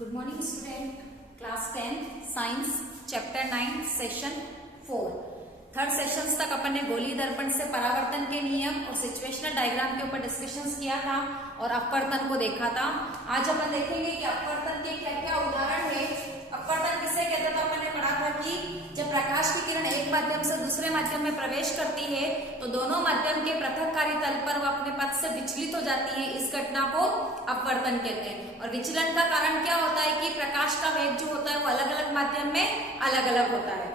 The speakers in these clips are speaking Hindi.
Good morning student, class 10 science chapter 9 session 4 third sessions तक अपन ने गोली दर्पण से परावर्तन के नियम और सिचुएशनल डायग्राम के ऊपर डिस्कशंस किया था और अपवर्तन को देखा था। आज अपन देखेंगे कि अपवर्तन के क्या क्या उदाहरण है। अपवर्तन किसे कहते हैं, तो अपन ने पढ़ा था कि जब प्रकाश की किरण एक माध्यम से दूसरे माध्यम में प्रवेश करती है तो दोनों माध्यम के पृथककारी तल पर वह अपने पथ से विचलित हो जाती है। इस घटना को अपवर्तन कहते हैं। और विचलन का कारण क्या होता है कि प्रकाश का वेग जो होता है वो अलग अलग माध्यम में अलग अलग होता है।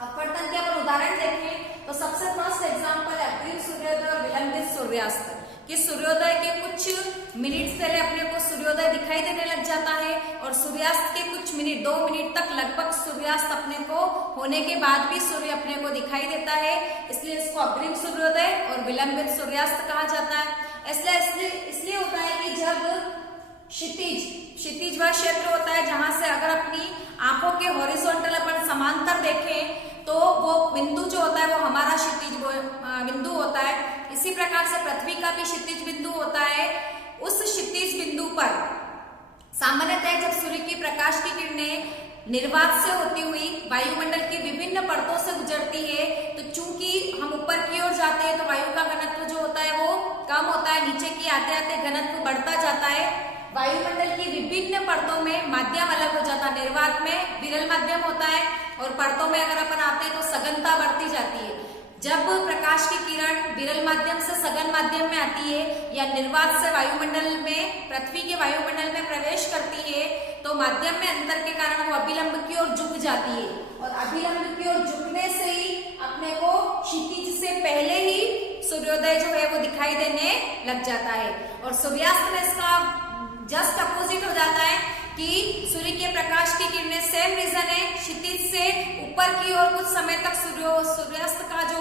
अपवर्तन के अगर उदाहरण देखें तो सबसे फर्स्ट एग्जांपल है अग्रिम सूर्योदय और विलंबित सूर्यास्त। कि सूर्योदय के कुछ मिनट पहले अपने को सूर्योदय दिखाई देने लग जाता है और सूर्यास्त के कुछ मिनट 2 मिनट तक लगभग सूर्यास्त अपने को होने के बाद भी सूर्य अपने को दिखाई देता है, इसलिए इसको अग्रिम सूर्योदय और विलंबित सूर्यास्त कहा जाता है। इसलिए होता है कि जब क्षितिज वह क्षेत्र होता है जहां से अगर अपनी आंखों के हॉरिजॉन्टल अपन समांतर देखें तो वो बिंदु जो होता है वो हमारा क्षितिज बिंदु होता है। इसी प्रकार से पृथ्वी का भी क्षितिज बिंदु होता है। उस क्षितिज बिंदु पर सामान्यतः जब सूर्य की प्रकाश की किरणें निर्वात से होती हुई वायुमंडल की विभिन्न परतों से गुजरती है तो चूंकि हम ऊपर की ओर जाते हैं तो वायु का घनत्व जो होता है वो कम होता है, नीचे की आते आते घनत्व बढ़ता जाता है। वायुमंडल की विभिन्न परतों में माध्यम अलग हो जाता है। निर्वात में विरल माध्यम होता है और परतों में अगर अपन आते हैं तो सघनता बढ़ती जाती है। जब प्रकाश की किरण विरल माध्यम से सघन माध्यम में आती है या निर्वात से वायुमंडल में पृथ्वी के वायुमंडल में प्रवेश करती है तो माध्यम में अंतर के कारण वो अभिलंब की ओर झुक जाती है और अभिलंब की ओर झुकने से ही अपने को क्षितिज से पहले ही सूर्योदय जो है वो दिखाई देने लग जाता है। और सूर्यास्त में इसका जस्ट अपोजिट हो जाता है कि सूर्य के प्रकाश की किरणें सेम रीजन है, क्षितिज से ऊपर की ओर कुछ समय तक सूर्यास्त का जो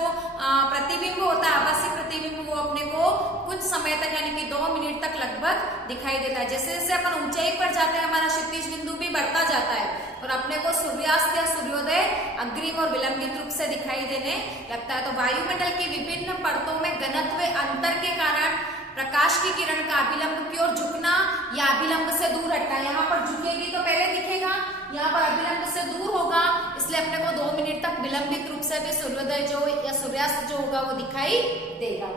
प्रतिबिंब होता है, आभासी प्रतिबिंब, वो अपने को कुछ समय तक यानी कि 2 मिनट तक लगभग दिखाई देता है। जैसे जैसे अपन ऊंचाई पर जाते हैं हमारा क्षितिज बिंदु भी बढ़ता जाता है और अपने को सूर्यास्त या सूर्योदय अग्रिम और विलंबित रूप से दिखाई देने लगता है। तो वायुमंडल की विभिन्न परतों में घनत्व अंतर के कारण प्रकाश की किरण का अभिलंब की ओर झुकना या अभिलंब से दूर हटना, यहाँ पर झुकेगी तो पहले दिखेगा, यहाँ पर अभिलंब से दूर होगा, इसलिए अपने को 2 मिनट तक विलंबित रूप से भी सूर्योदय जो या सूर्यास्त जो होगा वो दिखाई देगा।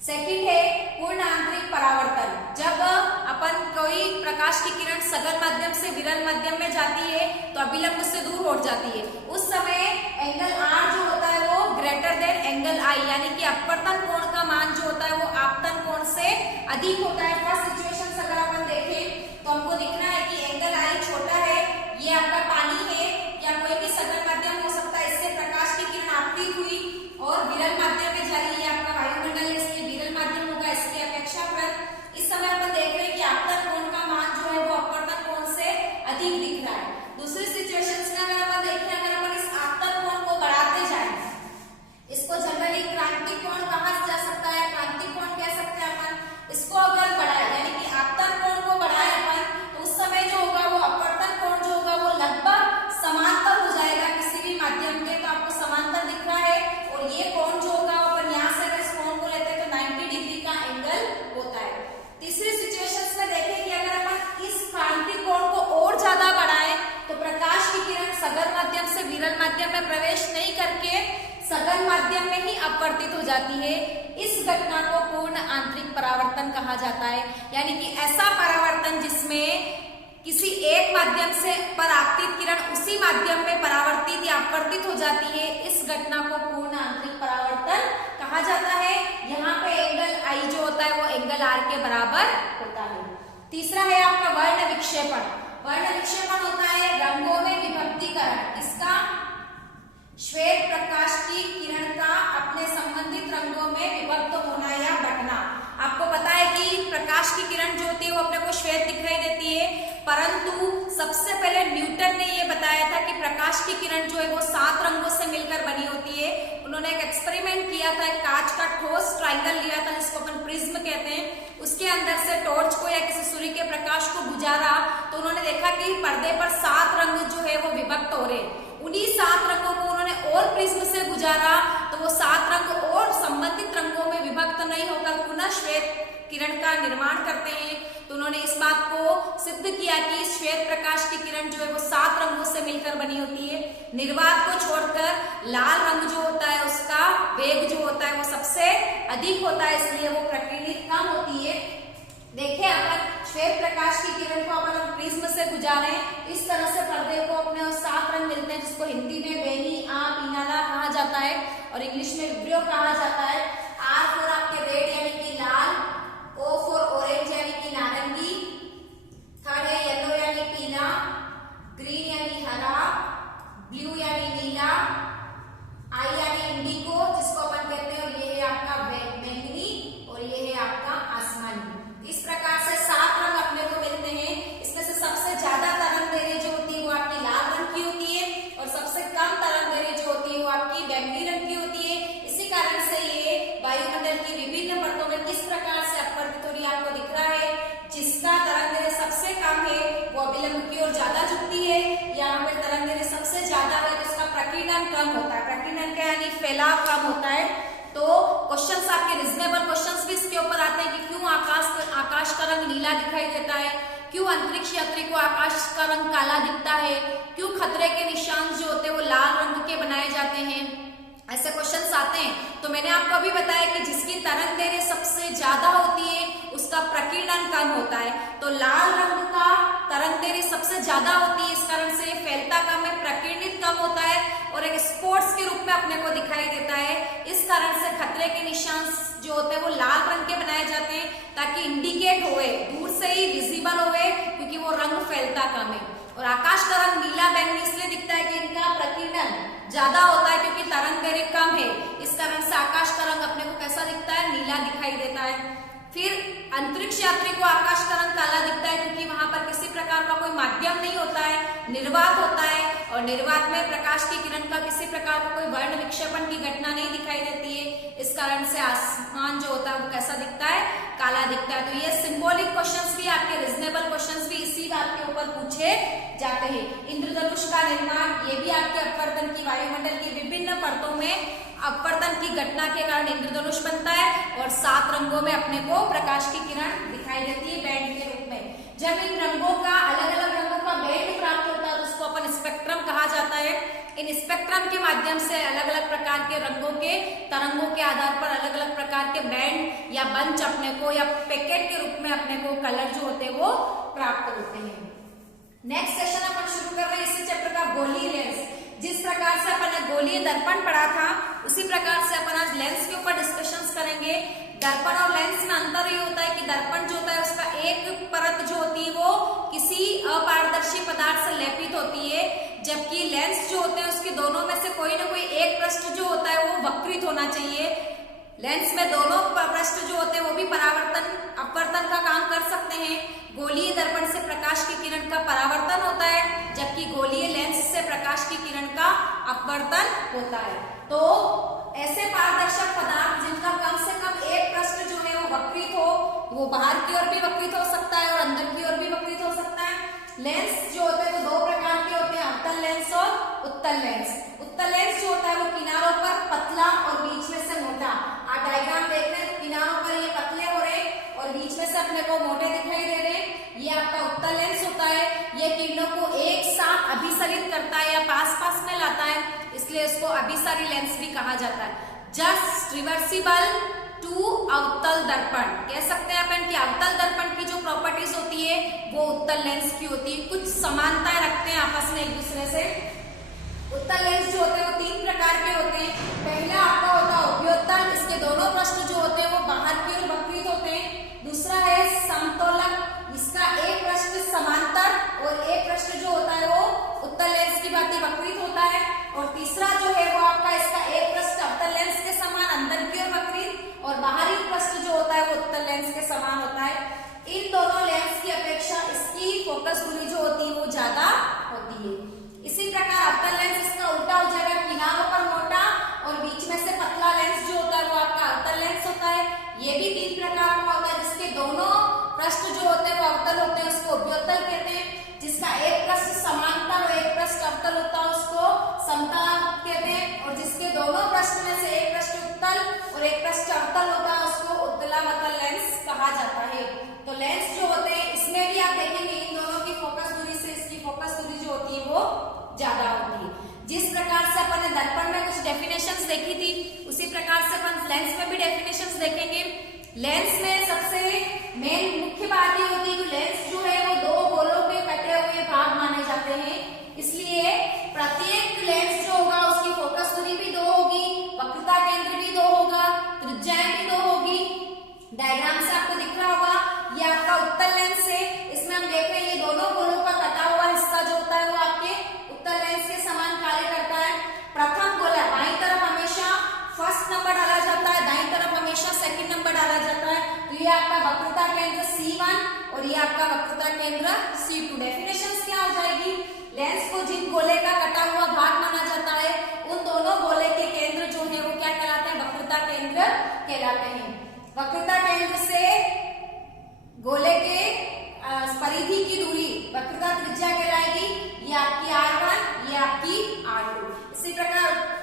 सेकंड है पूर्ण आंतरिक परावर्तन। जब अपन कोई प्रकाश की किरण सघन माध्यम से विरल माध्यम में जाती है तो अभिलंब से दूर हो जाती है। उस समय एंगल R जो होता है वो ग्रेटर देन एंगल I, यानी कि अपवर्तन कोण का मान जो होता है वो आपतन कोण से अधिक होता है। फर्स्ट सिचुएशन अगर अपन देखें तो हमको दिखना है कि एंगल I छोटा है, ये आपका पानी है या कोई भी सघन माध्यम हो सकता है, इससे प्रकाश की किरण आपतित हुई और विरल माध्यम में जा रही है, आपका वायुमंडल है इसलिए विरल माध्यम होगा इसकी अपेक्षा पर। इस समय अपन देख रहे हैं कि आपतन कोण का मान जो है वो अपवर्तन कोण से अधिक दिख रहा है। दूसरी सिचुएशन में अगर अपन देखें, अगर अपन इस आपतन कोण को बढ़ाते जाए, इसको जनरली क्रांतिक कोण कहा जा सकता है, क्रांतिक कोण कह सकते हैं अपन। इसको अगर बढ़ाए यानी कि आपतन कोण को बढ़ाए अपन तो उस समय जो होगा वो अपवर्तन कोण जो होगा वो लगभग समांतर हो जाएगा किसी भी माध्यम के। तो आपको समांतर दिख रहा है और ये कोण जो होगा अपन यहाँ से अगर इस कोण को लेते हैं तो 90 डिग्री का एंगल होता है। तीसरी सिचुएशन में देखें कि अगर अपन इस क्रांतिक कोण को और ज्यादा बढ़ाए तो प्रकाश की किरण सघन माध्यम से विरल माध्यम में प्रवेश नहीं करके सघन माध्यम में ही अपवर्तित हो जाती है। इस घटना को पूर्ण आंतरिक परावर्तन कहा जाता है, यानी कि ऐसा परावर्तन जिसमें किसी एक माध्यम से पर आपतित किरण उसी माध्यम में परावर्तित या अपवर्तित हो जाती है। इस घटना को पूर्ण आंतरिक परावर्तन कहा जाता है। यहाँ पे एंगल I जो होता है वो एंगल R के बराबर होता है। तीसरा है आपका वर्ण विक्षेपण। वर्ण विक्षेपण होता है रंगों में विभक्तीकरण। इसका श्वेत प्रकाश की किरण का अपने संबंधित रंगों में विभक्त होना या बंटना। आपको पता है कि प्रकाश की किरण जो होती है वो अपने को श्वेत दिखाई देती है, परंतु सबसे पहले न्यूटन ने ये बताया था कि प्रकाश की किरण जो है वो 7 रंगों से मिलकर बनी होती है। उन्होंने एक एक्सपेरिमेंट किया था, एक कांच का ठोस ट्राइंगल लिया था जिसको अपन प्रिज्म कहते हैं, उसके अंदर से टॉर्च को या किसी सूर्य के प्रकाश को गुजारा तो उन्होंने देखा कि पर्दे पर 7 रंग जो है वो विभक्त हो रहे। उन्हीं 7 रंगों को उन्होंने और प्रिज्म से गुजारा तो वो 7 रंग और संबंधित रंगों में विभक्त नहीं होकर पुनः श्वेत किरण का निर्माण करते हैं। तो उन्होंने इस बात को सिद्ध किया कि श्वेत प्रकाश की किरण जो है वो 7 रंगों से मिलकर बनी होती है। निर्वात को छोड़कर लाल रंग जो होता है उसका वेग जो होता है वो सबसे अधिक होता है, इसलिए वो प्रकीर्णित कम होती है। देखिए अपन श्वेत प्रकाश की किरण को अपन प्रिज्म से गुजारे, इस तरह से पर्दे को अपने 7 रंग मिलते हैं, जिसको हिंदी में बेनी आ पीनाला कहा जाता है और इंग्लिश में विब्रियो कहा जाता है। आर फॉर आपके रेड यानी कि लाल, ओ फॉर ऑरेंज यानी कि नारंगी, थर्ड है येलो यानी पीला, ग्रीन यानी हरा, ब्लू यानी नीला, आई यानी इंडिगो जिसको अपन कहते हैं, और ये है आपका बैंगनी और ये है आपका आसमानी। इस प्रकार से 7 रंग अपने को मिलते हैं। इसमें से सबसे ज्यादा तरंग दैर्घ्य जो होती है वो आपकी लाल रंग की होती है और सबसे कम तरंग दैर्घ्य जो होती है वो आपकी बैंगनी रंग की होती है। इसी कारण से ये वायुमंडल की विभिन्न परतों में किस प्रकार से अपवर्तित हो रही है आपको दिख रहा है। जिसका तरंग दैर्घ्य सबसे कम है वो अभिलंब की ओर ज्यादा झुकती है, यहाँ पे तरंग दैर्घ्य सबसे ज्यादा है तो इसका प्रकीर्णन कम होता है। प्रकीर्णन का यानी फैलाव कम होता है। तो क्वेश्चंस आपके रीजनेबल क्वेश्चंस भी इसके ऊपर आते हैं कि क्यों आकाश का रंग नीला दिखाई देता है, क्यों अंतरिक्ष यात्री को आकाश का रंग काला दिखता है, क्यों खतरे के निशान जो होते हैं वो लाल रंग के बनाए जाते हैं, ऐसे क्वेश्चंस आते हैं। तो मैंने आपको अभी बताया कि जिसकी तरंग दैर्घ्य सबसे ज्यादा होती है उसका प्रकीर्णन कम होता है। तो लाल रंग का तरंग दैर्घ्य सबसे ज्यादा होती है, इस कारण से फैलता कम है, प्रकीर्णित कम होता है और एक स्पॉट्स के रूप में अपने को दिखाई देता है। इस कारण से खतरे के निशान जो होते हैं वो लाल रंग के बनाए जाते हैं ताकि इंडिकेट होए, दूर से ही विजिबल होए, क्योंकि वो रंग फैलता कम है। और आकाश का रंग नीला बैंगनी इसलिए दिखता है कि इनका प्रकीर्णन ज्यादा होता है क्योंकि तरंग दैर्घ्य कम है, इस कारण से आकाश का रंग अपने को कैसा दिखता है, नीला दिखाई देता है। फिर अंतरिक्ष यात्री को आकाश का रंग काला दिखता है क्योंकि वहां पर किसी प्रकार का कोई माध्यम नहीं होता है, निर्वात होता है और निर्वात में प्रकाश की किरण का किसी प्रकार का कोई वर्ण विक्षेपण की घटना नहीं दिखाई देती है, इस कारण से आसमान जो होता है वो कैसा दिखता है, काला दिखता है। तो ये सिंबॉलिक क्वेश्चंस भी आपके रीजनेबल क्वेश्चंस भी इसी बात के ऊपर पूछे जाते हैं। इंद्रधनुष का निर्माण ये भी आपके अपवर्तन की वायुमंडल की विभिन्न परतों में अपवर्तन की घटना के कारण इंद्रधनुष बनता है और 7 रंगों में अपने को प्रकाश की किरण दिखाई देती है बैंड के रूप में। जब इन रंगों का अलग अलग रंगों का बैंड प्राप्त होता है तो उसको अपन स्पेक्ट्रम कहा जाता है। इन स्पेक्ट्रम के माध्यम से अलग अलग प्रकार के रंगों के तरंगों के आधार पर अलग अलग प्रकार के बैंड या बंच अपने को या पैकेट के रूप में अपने को कलर जो होते हैं वो प्राप्त होते हैं। नेक्स्ट सेशन अपन शुरू कर रहे हैं इसी चैप्टर का गोलीय लेंस। जिस प्रकार से अपन ने गोलीय दर्पण पढ़ा था उसी प्रकार से अपन आज लेंस के ऊपर डिस्कशंस करेंगे। दर्पण और लेंस में अंतर ये होता है कि दर्पण जो होता है उसका एक परत जो होती है वो किसी अपारदर्शी पदार्थ से लेपित होती है, जबकि लेंस जो होते हैं उसके दोनों में से कोई ना कोई एक पृष्ठ जो होता है वो वक्रित होना चाहिए। लेंस में दोनों पृष्ठ जो होते हैं वो भी परावर्तन अपवर्तन का काम कर सकते हैं। गोलीय दर्पण से प्रकाश की किरण का परावर्तन होता है, जबकि गोलीय लेंस से प्रकाश की किरण का अपवर्तन होता है। तो ऐसे पारदर्शक पदार्थ जिनका कम से कम एक पृष्ठ जो है वो वक्रित हो, वो बाहर की ओर भी वक्रित हो सकता है और अंदर की ओर भी वक्रित हो सकता है। लेंस जो होते हैं वो 2 प्रकार के होते हैं, अवतल लेंस और उत्तल लेंस। उत्तल लेंस जो होता है वो किनारों पर पतला और बीच में से मोटा। आप डायग्राम देख रहे हैं तो किनारों पर ये पतले हो रहे हैं और बीच में से अपने को मोटे दिखाई दे रहे हैं, ये आपका उत्तल लेंस होता है। ये किरणों को एक साथ अभिसरित करता है या पास पास में लाता है, इसलिए इसको अभिसारी लेंस भी कहा जाता है। जस्ट रिवर्सिबल टू अवतल दर्पण कह सकते हैं अपन कि अवतल दर्पण की जो प्रॉपर्टीज होती है वो उत्तल लेंस की होती है, कुछ समानताएं रखते हैं आपस में एक दूसरे से। उत्तल लेंस जो होते हैं वो 3 प्रकार के होते हैं। पहला आपका होता है उभयोत्तल, इसके दोनों पृष्ठ जो होते हैं वो बाहर की ओर वक्रित होते हैं। दूसरा है समतोलक, इसका एक पृष्ठ समांतर और एक पृष्ठ जो होता है वो उत्तल लेंस की भांति वक्रित होता है। और तीसरा जो है वो आपका इसका एक पृष्ठ अवतल लेंस के समान अंदर की ओर वक्रित और बाहरी पृष्ठ जो होता है वो उत्तल लेंस के समान होता है। इन दोनों लेंस की अपेक्षा इसकी फोकस दूरी जो होती है वो ज्यादा होती है। इसी प्रकार अवतल लेंस इसका उल्टा हो जाएगा, किनारों पर मोटा और बीच में से पतला लेंस जो होता है वो आपका अवतल लेंस होता है। ये भी 3 प्रकार डेफिनेशंस देखी थी, उसी प्रकार से अपन लेंस में भी डेफिनेशंस देखेंगे। लेंस में सबसे मेन मुख्य बात ये होती है कि लेंस जो है वो दो गोलों के कटे हुए भाग माने जाते हैं, इसलिए प्रत्येक लेंस जो होगा उसकी फोकस दूरी भी दो होगी, वक्रता केंद्र भी दो होगा, त्रिज्याएं भी दो होगी। डायग्राम से आपको दिख रहा होगा, ये आपका उत्तल लेंस है, इसमें हम देख रहे हैं ये दोनों गोलों का कटा हुआ हिस्सा जो होता है वो आपके उत्तल लेंस के समान कार्य करता है। प्रथम गोला बाईं तरफ हमेशा फर्स्ट नंबर डाला जाता है, दाईं तरफ हमेशा सेकंड नंबर डाला जाता है। तो ये आपका वक्रता केंद्र C1 और ये आपका वक्रता केंद्र C2। डेफिनेशंस क्या हो जाएगी, लेंस को जिन गोले का कटा हुआ भाग माना जाता है उन दोनों गोले के केंद्र जो है वो क्या कहलाते हैं, वक्रता केंद्र कहलाते हैं। वक्रता केंद्र से गोले के परिधि की दूरी वक्रता त्रिज्या कहलाएगी, ये आपकी R1, ये आपकी R2। इसी प्रकार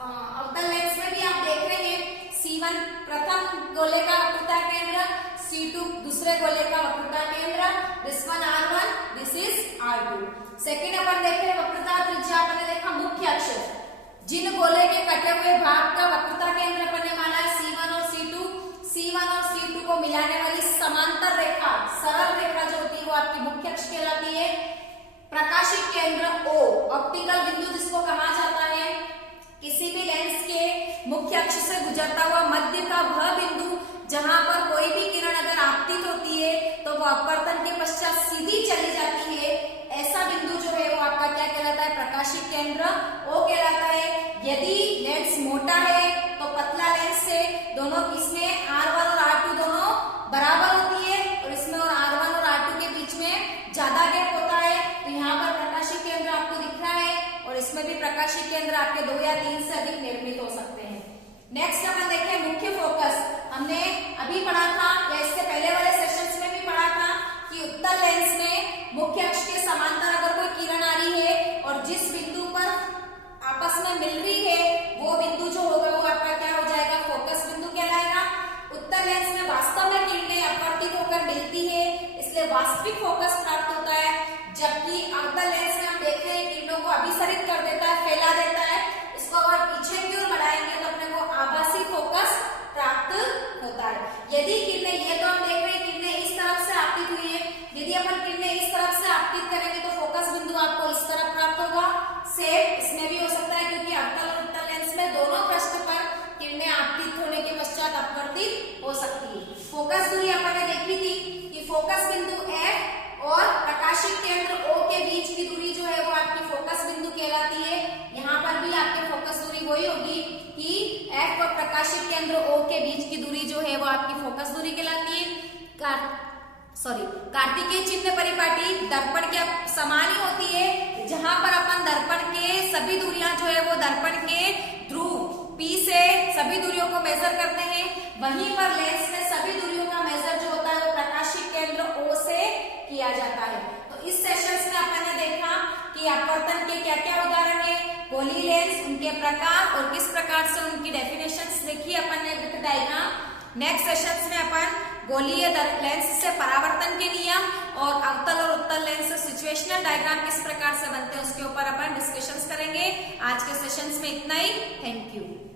अवतल लेंस में भी आप देख रहे हैं C1 प्रथम गोले का वक्रता केंद्र, C2 दूसरे गोले का वक्रता केंद्र, this one R1, this is R2। Second अपन देख रहे हैं वक्रता त्रिज्या, अपन ने देखा मुख्य अक्ष, जिन गोले के कटे हुए भाग का वक्रता केंद्र अपन ने माना है C1 और C2, C1 और C2 को मिलाने वाली समांतर रेखा, सरल रेखा जो होती है वो आपकी मुख्य अक्ष कहलाती है। प्रकाशिक केंद्र O, ऑप्टिकल बिंदु जिसको कहा जाता है, किसी भी लेंस के मुख्य अक्ष से गुजरता हुआ मध्य का वह बिंदु जहां पर कोई भी किरण अगर आपतित होती है तो वो अपवर्तन के पश्चात सीधी चली जाती है, ऐसा बिंदु जो है वो आपका क्या कहलाता है, प्रकाशिक केंद्र O कहलाता है। यदि लेंस मोटा है तो पतला लेंस से दोनों इसमें R1 और R2 दोनों बराबर होती है और इसमें और R1 और R2 के बीच में ज्यादा गैप होता है, तो यहाँ पर प्रकाशिक केंद्र आपको दिख रहा है और इसमें भी प्रकाशिक केंद्र आपके 2 या 3 से अधिक निर्मित हो सकते हैं। नेक्स्ट अपन देखें मुख्य फोकस। हमने अभी पढ़ा था या इससे पहले वाले सेशंस में भी पढ़ा था कि उत्तल लेंस में मुख्य अक्ष के समांतर अगर कोई किरण आ रही है और जिस बिंदु पर आपस में मिल रही है वो बिंदु जो होगा वो आपका क्या हो जाएगा, फोकस बिंदु कहलाएगा। उत्तल लेंस में वास्तव में किरणें अपवर्तित होकर मिलती है, इसलिए वास्तविक फोकस प्राप्त होता है, जबकि अवतल लेंस में हम देखते हैं किरणों को अभिसरित कर देता है, फैला देता है। इसको अगर पीछे की ओर बढ़ाएंगे तो अपने को आभासी फोकस प्राप्त होता है। यदि किरणें, ये तो हम देख रहे हैं किरणें इस तरफ से आपतित हुई है, यदि अपन किरणें इस तरफ से आपतित करेंगे तो फोकस बिंदु आपको इस तरफ प्राप्त होगा। सेम इसमें भी हो सकता है क्योंकि अवतल और उत्तल लेंस में दोनों पृष्ठ पर किरणें आपतित होने के पश्चात अपवर्तित हो सकती है। फोकस दूरी अपन ने देखी थी कि फोकस बिंदु F और प्रकाशिक केंद्र O के बीच की दूरी जो है वो आपकी फोकस बिंदु कहलाती है। यहाँ पर भी आपके फोकस दूरी वही होगी कि F और प्रकाशिक केंद्र O के बीच की दूरी जो है वो आपकी फोकस दूरी कहलाती है। कार्तिकेय चिन्ह परिपाटी दर्पण के समान ही होती है, जहां पर अपन दर्पण के सभी दूरियां जो है वो दर्पण के ध्रुव P से सभी दूरियों को मेजर करते हैं, वहीं पर लेंस में सभी दूरियों का मेजर जो होता है वो प्रकाशिक केंद्र O से किया जाता है। तो इस सेशंस में अपन ने देखा कि अपवर्तन के क्या क्या उदाहरण है, गोली लेंस, उनके प्रकार और किस प्रकार से उनकी डेफिनेशंस देखी अपन ने विथ डायग्राम। नेक्स्ट सेशंस में अपन गोलीय लेंस से परावर्तन के नियम और अवतल और उत्तल लेंस से सिचुएशनल डायग्राम किस प्रकार से बनते हैं उसके ऊपर अपन डिस्कशंस करेंगे। आज के सेशंस में इतना ही। Thank you.